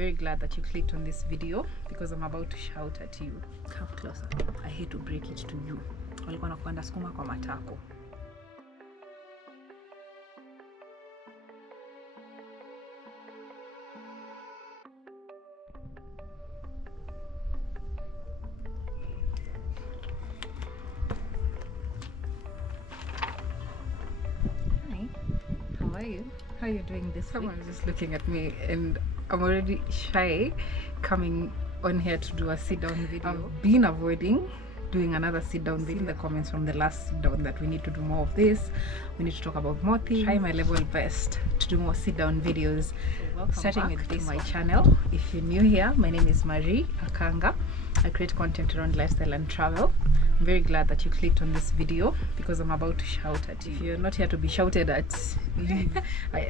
very glad that you clicked on this video because I'm about to shout at you. Come closer. I hate to break it to you. Walikuwa nakuanda sukuma kwa matako. Hi. How are you? How are you doing this week? Someone's just looking at me and I'm already shy coming on here to do a sit down video. I've been avoiding doing another sit down video. In the comments from the last sit down that we need to do more of this. We need to talk about more things. Try my level best to do more sit down videos. So welcome starting back with this my channel. If you're new here, my name is Marie Akanga. I create content around lifestyle and travel. I'm very glad that you clicked on this video because I'm about to shout at you. If you're not here to be shouted at, leave.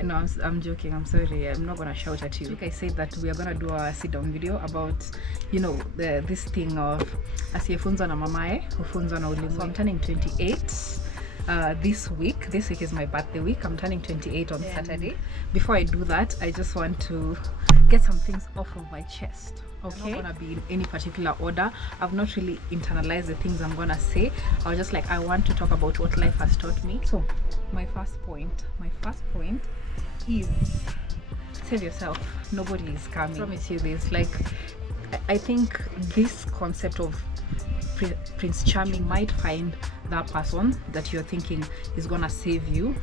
No, I'm joking. I'm sorry. I'm not gonna shout at you. Like I said that we are gonna do a sit down video about, you know, this thing of asiyefunzwa na mamae hufunzwa na ulimwengu. So I'm turning 28 this week. This week is my birthday week. I'm turning 28 on Saturday. Before I do that, I just want to get some things off of my chest. Okay, I'm not gonna be in any particular order. I've not really internalized the things I'm gonna say. I was just like, I want to talk about what life has taught me. So my first point is save yourself. Nobody is coming. I promise you this. Like, I think this concept of Prince Charming might find that person that you're thinking is gonna save you,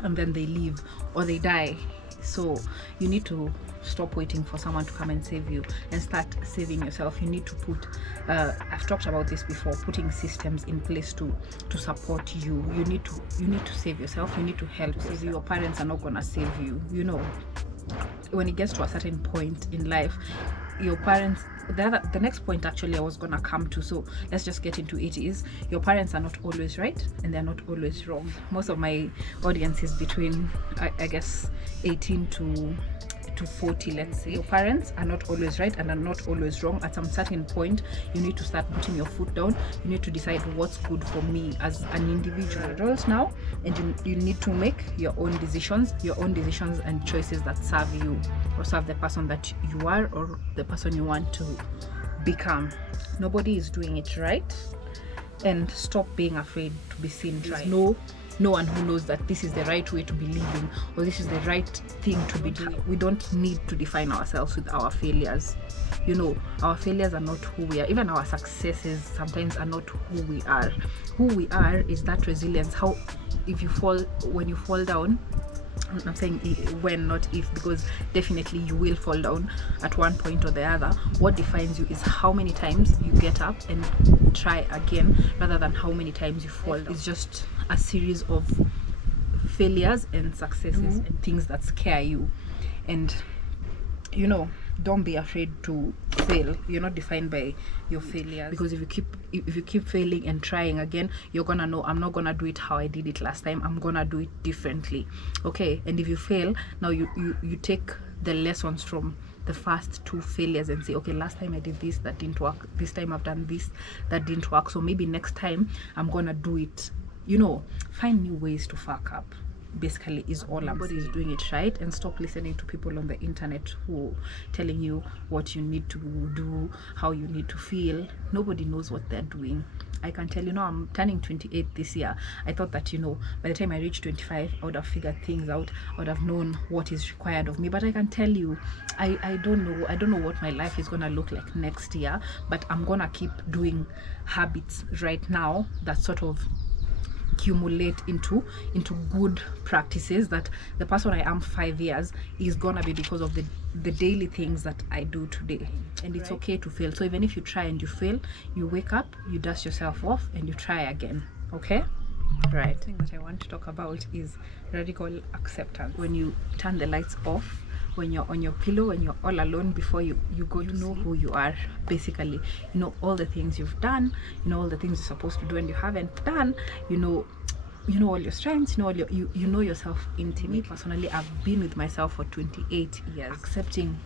and then they leave or they die. So you need to stop waiting for someone to come and save you and start saving yourself. You need to put I've talked about this before, putting systems in place to support you. You need to save yourself. You need to help yourself. Your parents are not gonna save you. You know, when it gets to a certain point in life, your parents, the next point actually I was gonna come to, so let's just get into it, is your parents are not always right and they're not always wrong. Most of my audience is between I guess 18 to 40, let's say. Your parents are not always right and are not always wrong. At some certain point, you need to start putting your foot down. You need to decide what's good for me as an individual. Adults now, and you need to make your own decisions and choices that serve you or serve the person that you are or the person you want to become. Nobody is doing it right, and stop being afraid to be seen right. No one who knows that this is the right way to be living or this is the right thing to be doing. We don't need to define ourselves with our failures. You know, our failures are not who we are. Even our successes sometimes are not who we are. Who we are is that resilience. How, when you fall down, I'm saying when, not if, because definitely you will fall down at one point or the other. What defines you is how many times you get up and try again, rather than how many times you fall down. It's just a series of failures and successes and things that scare you. And you know, don't be afraid to fail. You're not defined by your failures, because if you keep failing and trying again, you're gonna know, I'm not gonna do it how I did it last time, I'm gonna do it differently. Okay, and if you fail, now you take the lessons from the first two failures and say, okay, last time I did this, that didn't work, this time I've done this, that didn't work, so maybe next time I'm gonna do it. You know, find new ways to fuck up, basically, is all. Everybody is doing it right, and stop listening to people on the internet who telling you what you need to do, how you need to feel. Nobody knows what they're doing. I can tell you now, I'm turning 28 this year. I thought that, you know, by the time I reach 25, I would have figured things out, I would have known what is required of me. But I can tell you, I don't know what my life is gonna look like next year, but I'm gonna keep doing habits right now that sort of accumulate into good practices, that the person I am 5 years is gonna be because of the daily things that I do today. And it's okay to fail. So even if you try and you fail, you wake up, you dust yourself off, and you try again. Okay, right. The thing that I want to talk about is radical acceptance. When you turn the lights off, when you're on your pillow, when you're all alone before you go to know who you are, basically. You know all the things you've done, you know all the things you're supposed to do and you haven't done, you know all your strengths, you know yourself intimately. Personally, I've been with myself for 28 years, accepting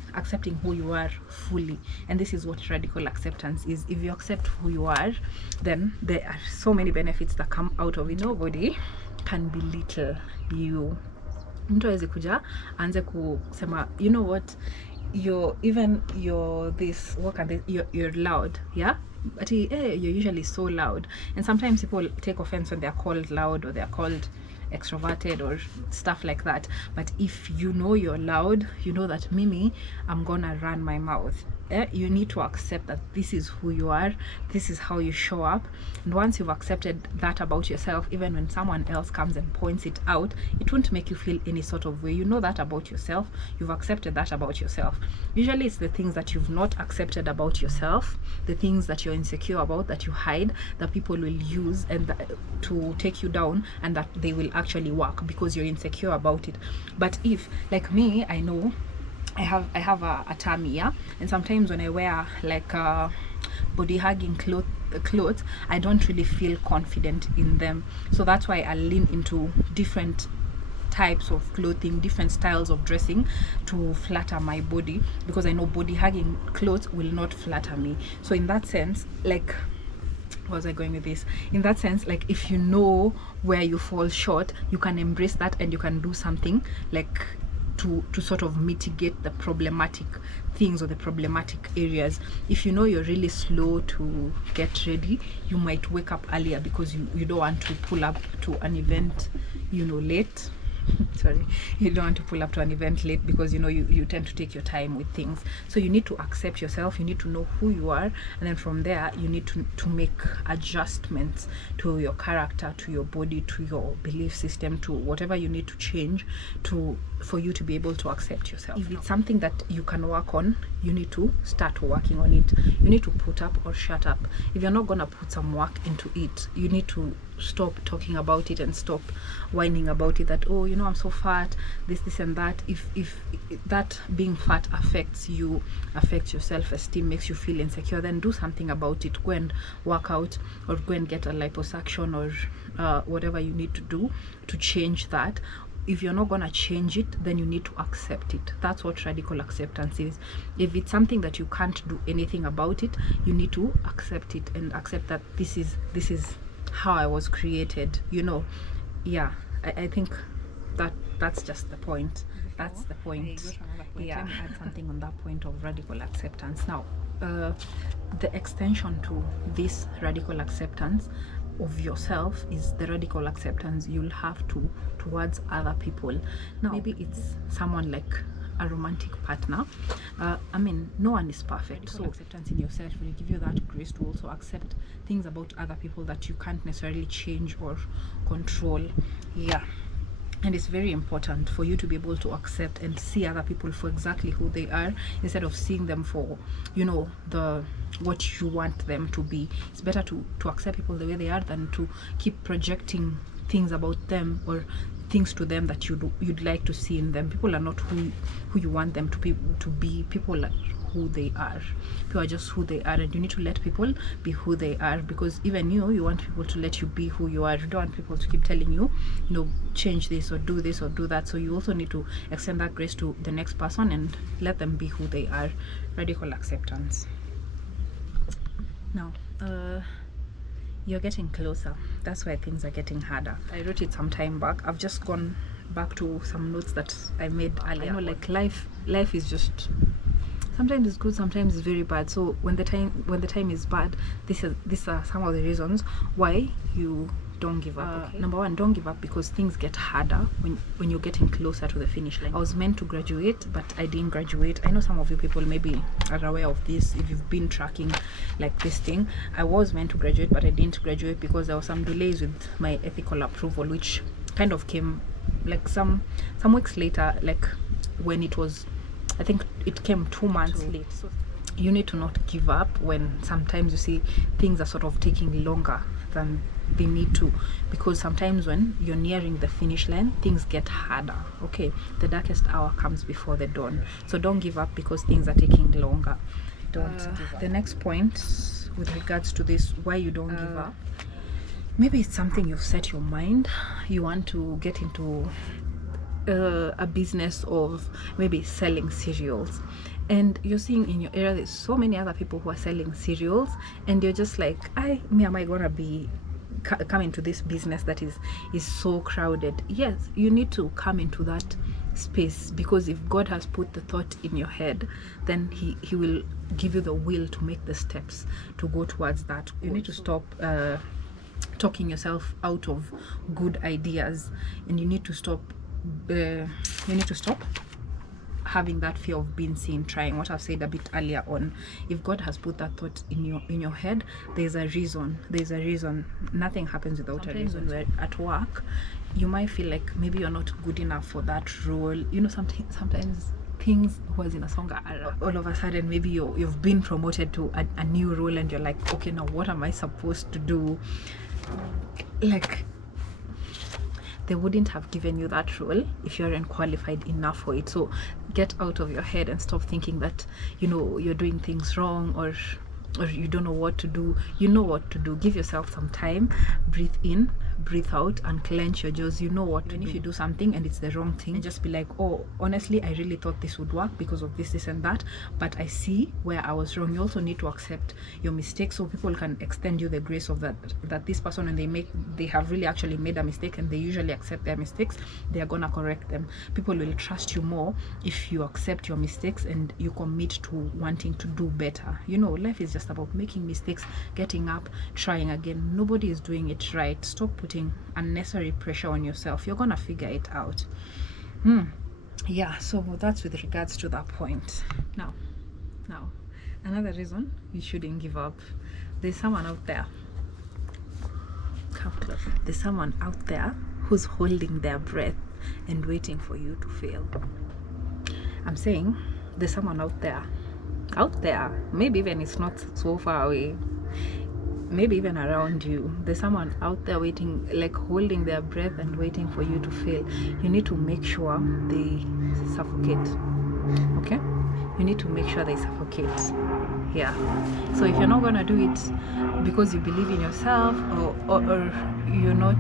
who you are fully. And this is what radical acceptance is. If you accept who you are, then there are so many benefits that come out of it. Nobody can belittle you. Mtu hawezi kuja aanze kusema, you know what, you're this work and you're loud, yeah, but you're usually so loud, and sometimes people take offense when they're called loud or they're called extroverted or stuff like that. But if you know you're loud, you know that Mimi, I'm gonna run my mouth. You need to accept that this is who you are, this is how you show up. And once you've accepted that about yourself, even when someone else comes and points it out, it won't make you feel any sort of way. You know that about yourself, you've accepted that about yourself. Usually it's the things that you've not accepted about yourself, the things that you're insecure about, that you hide, that people will use and to take you down, and that they will actually work because you're insecure about it. But if, like me, I know I have a tummy, yeah, and sometimes when I wear like body hugging clothes, I don't really feel confident in them. So that's why I lean into different types of clothing, different styles of dressing to flatter my body, because I know body hugging clothes will not flatter me. So in that sense, like, where was I going with this? In that sense, like, if you know where you fall short, you can embrace that and you can do something like to sort of mitigate the problematic things or the problematic areas. If you know you're really slow to get ready, you might wake up earlier because you don't want to pull up to an event, you know, late. Sorry, you don't want to pull up to an event late because you know you tend to take your time with things. So you need to accept yourself, you need to know who you are, and then from there you need to make adjustments to your character, to your body, to your belief system, to whatever you need to change for you to be able to accept yourself. If it's something that you can work on, you need to start working on it. You need to put up or shut up. If you're not gonna put some work into it, you need to stop talking about it and stop whining about it, that, oh, you know, I'm so fat, this and that. If that being fat affects you, affects your self-esteem, makes you feel insecure, then do something about it. Go and work out, or go and get a liposuction, or whatever you need to do to change that. If you're not gonna change it, then you need to accept it. That's what radical acceptance is. If it's something that you can't do anything about it, you need to accept it and accept that this is how I was created, you know. Yeah, I think that's just the point. That's the point. Yeah, add something on that point of radical acceptance. Now, the extension to this radical acceptance of yourself is the radical acceptance you'll have towards other people. Now, maybe it's someone like a romantic partner. I mean, no one is perfect, so acceptance in yourself will give you that grace to also accept things about other people that you can't necessarily change or control. Yeah, and it's very important for you to be able to accept and see other people for exactly who they are, instead of seeing them for, you know, what you want them to be. It's better to accept people the way they are than to keep projecting things about them or things to them that you'd like to see in them. People are not who you want them to be. People are who they are. People are just who they are, and you need to let people be who they are, because even you want people to let you be who you are. You don't want people to keep telling you, you know, change this or do this or do that. So you also need to extend that grace to the next person and let them be who they are. Radical acceptance. Now, you're getting closer. That's why things are getting harder. I wrote it some time back. I've just gone back to some notes that I made earlier. I know, like, life is just, sometimes it's good, sometimes it's very bad. So when the time is bad, these are some of the reasons why you don't give up. Okay? Number one, don't give up because things get harder when you're getting closer to the finish line. I was meant to graduate, but I didn't graduate. I know some of you people maybe are aware of this if you've been tracking like this thing. I was meant to graduate, but I didn't graduate because there were some delays with my ethical approval, which kind of came like some weeks later, like when it was, I think it came 2 months late. So you need to not give up when sometimes you see things are sort of taking longer than they need to, because sometimes when you're nearing the finish line, things get harder. Okay, the darkest hour comes before the dawn. So don't give up because things are taking longer. Don't give up. The next point with regards to this, why you don't give up, maybe it's something you've set your mind, you want to get into a business of maybe selling cereals, and you're seeing in your area there's so many other people who are selling cereals, and you're just like, am I gonna be come into this business that is so crowded? Yes, you need to come into that space, because if God has put the thought in your head, then he will give you the will to make the steps to go towards that. You need to stop talking yourself out of good ideas, and you need to stop having that fear of being seen trying. What I've said a bit earlier on, if God has put that thought in your head, there's a reason. Nothing happens without a reason. When we're at work, you might feel like maybe you're not good enough for that role. You know, sometimes things was in a song, all of a sudden maybe you've been promoted to a new role, and you're like, okay, now what am I supposed to do? Like, they wouldn't have given you that role if you aren't qualified enough for it. So get out of your head and stop thinking that, you know, you're doing things wrong, or you don't know what to do. You know what to do. Give yourself some time, breathe in, breathe out, and clench your jaws. You know what to do. If you do something and it's the wrong thing, and just be like, oh, honestly, I really thought this would work because of this and that, but I see where I was wrong. You also need to accept your mistakes, so people can extend you the grace of that this person, and they have really actually made a mistake, and they usually accept their mistakes, they are gonna correct them. People will trust you more if you accept your mistakes and you commit to wanting to do better. You know, life is just about making mistakes, getting up, trying again. Nobody is doing it right. Stop putting unnecessary pressure on yourself. You're gonna figure it out. Yeah, so that's with regards to that point. Now another reason you shouldn't give up. There's someone out there, come close. There's someone out there who's holding their breath and waiting for you to fail. I'm saying there's someone out there, maybe even it's not so far away, maybe even around you. There's someone out there waiting, like holding their breath and waiting for you to fail. You need to make sure they suffocate. Okay, you need to make sure they suffocate. Yeah, so if you're not gonna do it because you believe in yourself, or you're not,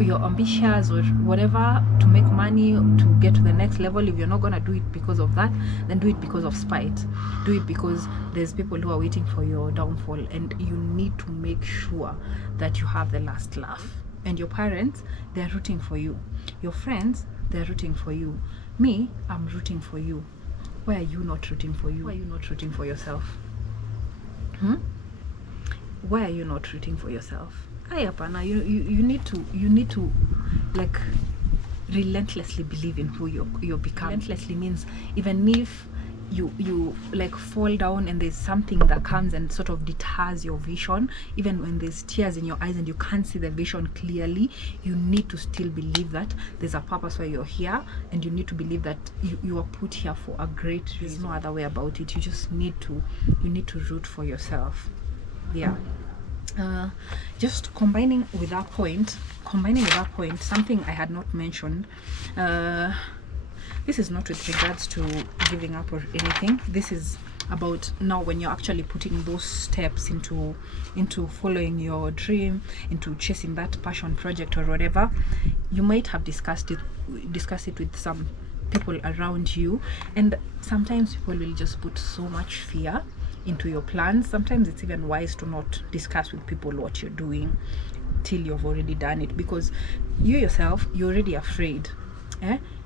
you're ambitious or whatever, to make money, to get to the next level, if you're not gonna do it because of that, then do it because of spite. Do it because there's people who are waiting for your downfall, and you need to make sure that you have the last laugh. And your parents, they're rooting for you. Your friends, they're rooting for you. Me, I'm rooting for you. Why are you not rooting for you? Why are you not rooting for yourself? Why are you not rooting for yourself? Ayapana, you need to like relentlessly believe in who you're becoming. Relentlessly means even if you like fall down and there's something that comes and sort of deters your vision, even when there's tears in your eyes and you can't see the vision clearly, you need to still believe that there's a purpose why you're here, and you need to believe that you are put here for a great reason. There's no other way about it. You just need to root for yourself. Yeah. Just combining with that point, something I had not mentioned. This is not with regards to giving up or anything. This is about now when you're actually putting those steps into following your dream, into chasing that passion project or whatever. You might have discussed it with some people around you, and sometimes people will just put so much fear into your plans. Sometimes it's even wise to not discuss with people what you're doing till you've already done it, because you yourself, you're already afraid.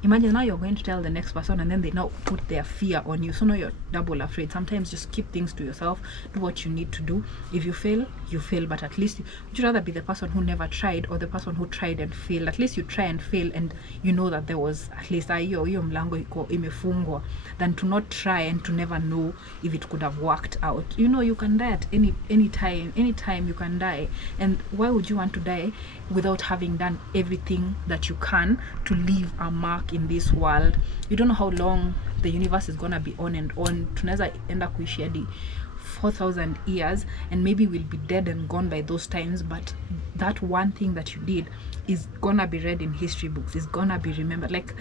Imagine now you're going to tell the next person, and then they now put their fear on you, so now you're double afraid. Sometimes just keep things to yourself, do what you need to do. If you fail, you fail, but at least would you rather be the person who never tried, or the person who tried and failed? At least you try and fail, and you know that there was at least hiyo mlango iko imefungwa, than to not try and to never know if it could have worked out. You know, you can die at any time you can die, and why would you want to die without having done everything that you can to leave a mark in this world? You don't know how long the universe is gonna be on and on. Tunaweza enda kuishi hadi 4,000 years, and maybe we'll be dead and gone by those times, but that one thing that you did is gonna be read in history books, is gonna be remembered. Like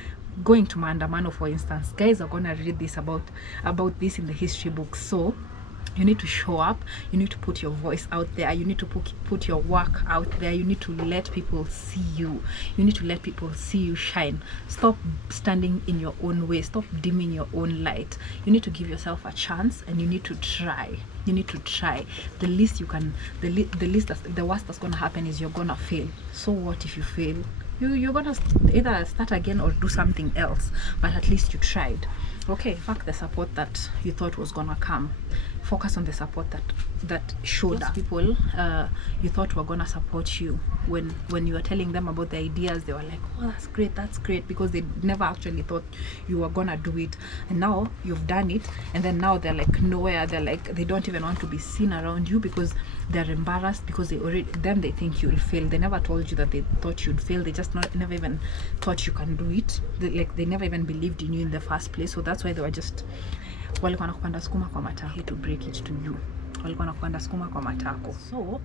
going to Maandamano, for instance, guys are gonna read this about this in the history books. So you need to show up, you need to put your voice out there, you need to put your work out there, you need to let people see you, you need to let people see you shine. Stop standing in your own way, stop dimming your own light. You need to give yourself a chance, and you need to try. You need to try. The least you can, the worst that's gonna happen is you're gonna fail. So what if you fail? you're gonna either start again or do something else, but at least you tried. Okay, fuck the support that you thought was gonna come. Focus on the support that showed up. People you thought were gonna support you when you were telling them about the ideas, they were like, oh, that's great, because they never actually thought you were gonna do it, and now you've done it, and then now they're like nowhere. They're like, they don't even want to be seen around you because they're embarrassed, because they think you'll fail. They never told you that they thought you'd fail. They just never even thought you can do it. They never even believed in you in the first place. So that's why they were just walikuwa nakupanda sukuma kwa matako. To break it to you, walikuwa nakupanda sukuma kwa matako. So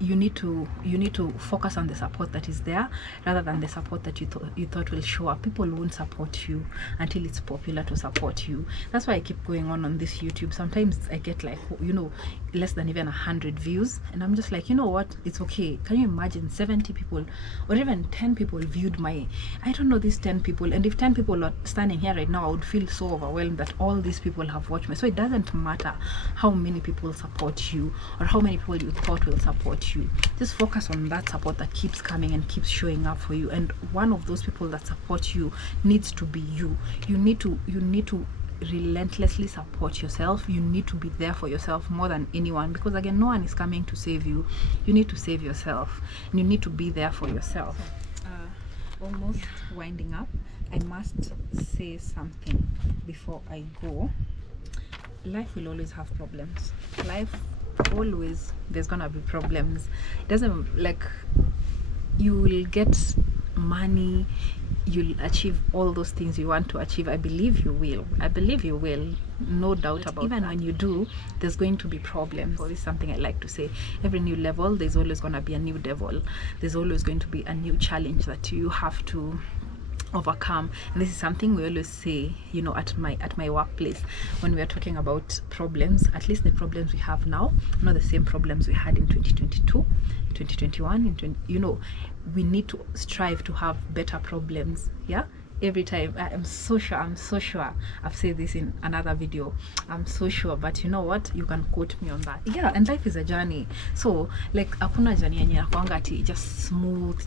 you need to focus on the support that is there rather than the support that you thought will show up. People won't support you until it's popular to support you. That's why I keep going on this YouTube. Sometimes I get like, you know, less than even 100 views, and I'm just like, you know what, it's okay. Can you imagine 70 people or even 10 people viewed my, I don't know, these 10 people, and if 10 people are standing here right now, I would feel so overwhelmed that all these people have watched me. So it doesn't matter how many people support you or how many people you thought will support you. Just focus on that support that keeps coming and keeps showing up for you, and one of those people that support you needs to be you. You need to relentlessly support yourself. You need to be there for yourself more than anyone, because again, no one is coming to save you. You need to save yourself, and you need to be there for yourself. Almost winding up, I must say something before I go. Life will always have problems. Life always, there's gonna be problems. It doesn't, like, you will get money, you'll achieve all those things you want to achieve. I believe you will. No doubt about it. Even when you do, there's going to be problems. This is something I like to say. Every new level, there's always going to be a new devil. There's always going to be a new challenge that you have to overcome. And this is something we always say, you know, at my workplace, when we are talking about problems. At least the problems we have now, not the same problems we had in 2022, 2021, you know, we need to strive to have better problems. Yeah, every time. I'm so sure, I've said this in another video, I'm so sure, but you know what, you can quote me on that. Yeah, and life is a journey. So like, hakuna journey yenye inakuanga ati just smooth.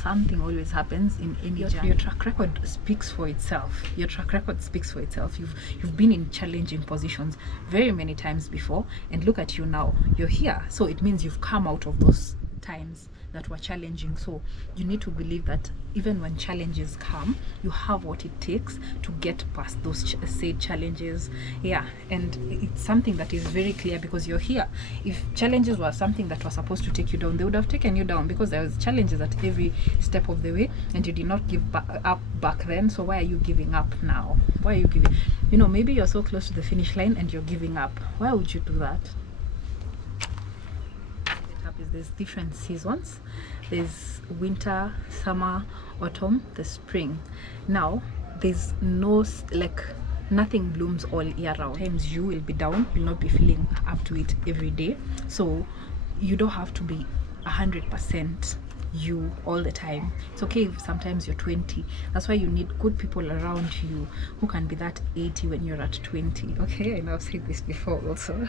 Something always happens in any journey. Your track record speaks for itself. You've been in challenging positions very many times before, and look at you now, you're here. So it means you've come out of those times that were challenging. So you need to believe that even when challenges come, you have what it takes to get past those said challenges. Yeah, and it's something that is very clear, because you're here. If challenges were something that was supposed to take you down, they would have taken you down, because there was challenges at every step of the way, and you did not give up back then. So why are you giving up now? Why are you giving, you know, maybe you're so close to the finish line and you're giving up. Why would you do that? There's different seasons. There's winter, summer, autumn, the spring. Now there's no, like, nothing blooms all year round. Sometimes you will be down, you'll not be feeling up to it every day. So you don't have to be 100% you all the time. It's okay if sometimes you're 20. That's why you need good people around you who can be that 80 when you're at 20. Okay, I know I've said this before also.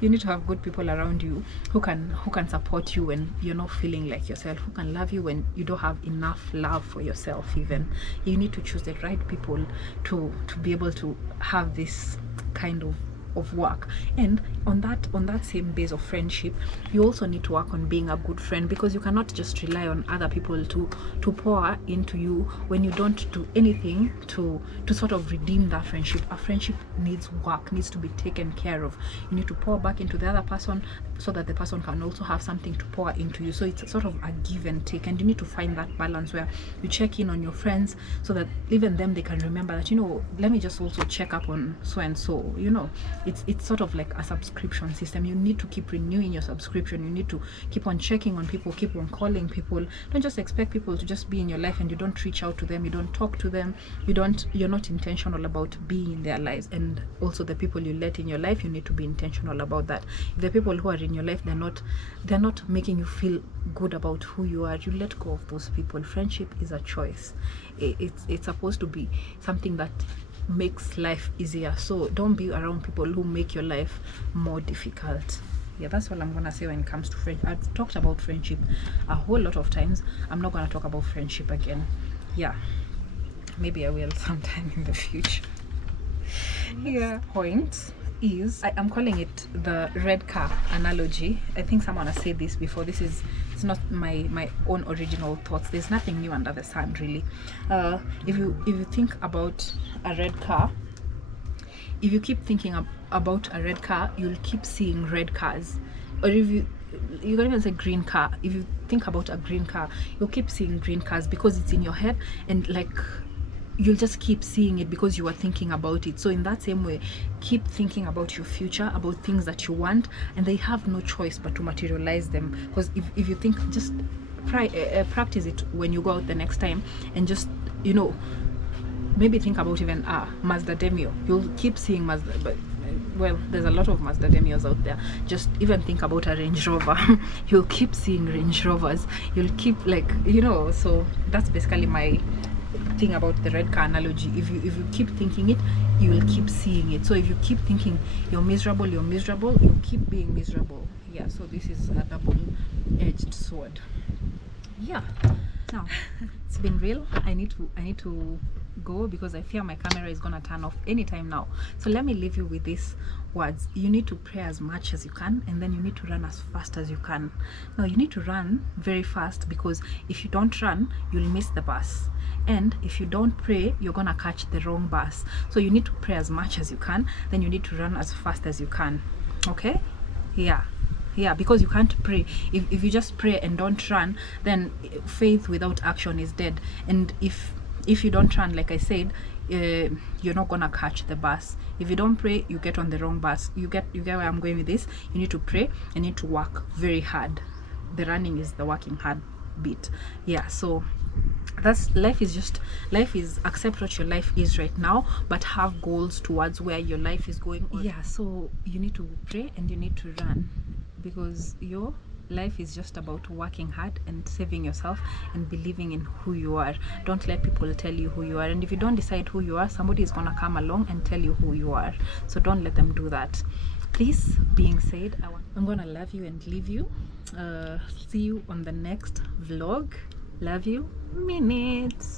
You need to have good people around you who can support you when you're not feeling like yourself, who can love you when you don't have enough love for yourself. Even you need to choose the right people to be able to have this kind of work. And on that same base of friendship, you also need to work on being a good friend, because you cannot just rely on other people to pour into you when you don't do anything to sort of redeem that friendship. A friendship needs work, needs to be taken care of. You need to pour back into the other person so that the person can also have something to pour into you. So it's sort of a give and take, and you need to find that balance where you check in on your friends so that even them, they can remember that, you know, let me just also check up on so and so. You know, it's sort of like a subscription system. You need to keep renewing your subscription. You need to keep on checking on people, keep on calling people. Don't just expect people to just be in your life and you don't reach out to them, you don't talk to them, you're not intentional about being in their lives. And also the people you let in your life, you need to be intentional about that. If the people who are in your life, they're not making you feel good about who you are, you let go of those people. Friendship is a choice. It's supposed to be something that makes life easier. So don't be around people who make your life more difficult. Yeah, that's all I'm gonna say when it comes to friendship. I've talked about friendship a whole lot of times. I'm not gonna talk about friendship again. Yeah, maybe I will sometime in the future. Yeah, point is, I'm calling it the red car analogy. I think someone has said this before. It's not my own original thoughts. There's nothing new under the sun, really. If you think about a red car, if you keep thinking about a red car, you'll keep seeing red cars. Or if you can even say green car. If you think about a green car, you'll keep seeing green cars because it's in your head, and like you'll just keep seeing it because you are thinking about it. So in that same way, keep thinking about your future, about things that you want, and they have no choice but to materialize them. Because if you think, just practice it when you go out the next time, and just, you know, maybe think about even Mazda Demio. You'll keep seeing Mazda, but well, there's a lot of Mazda Demios out there. Just even think about a Range Rover. You'll keep seeing Range Rovers. You'll keep, like, you know. So that's basically my thing about the red car analogy. If you keep thinking it, you will keep seeing it. So if you keep thinking you're miserable, you'll keep being miserable. Yeah, so this is a double-edged sword. Yeah. Now it's been real. I need to go because I fear my camera is gonna turn off anytime now. So let me leave you with these words. You need to pray as much as you can, and then you need to run as fast as you can. Now you need to run very fast, because if you don't run, you'll miss the bus, and if you don't pray, you're gonna catch the wrong bus. So you need to pray as much as you can, then you need to run as fast as you can. Okay? Yeah, because you can't pray. If you just pray and don't run, then faith without action is dead. And if you don't run, like I said, you're not gonna catch the bus. If you don't pray, you get on the wrong bus. You get where I'm going with this. You need to pray and need to work very hard. The running is the working hard bit. Yeah, so that's life. Is accept what your life is right now, but have goals towards where your life is going. Yeah, so you need to pray and you need to run, because your life is just about working hard and saving yourself and believing in who you are. Don't let people tell you who you are, and if you don't decide who you are, somebody is gonna come along and tell you who you are. So don't let them do that. Please, being said, I'm gonna love you and leave you. See you on the next vlog. Love you, minutes.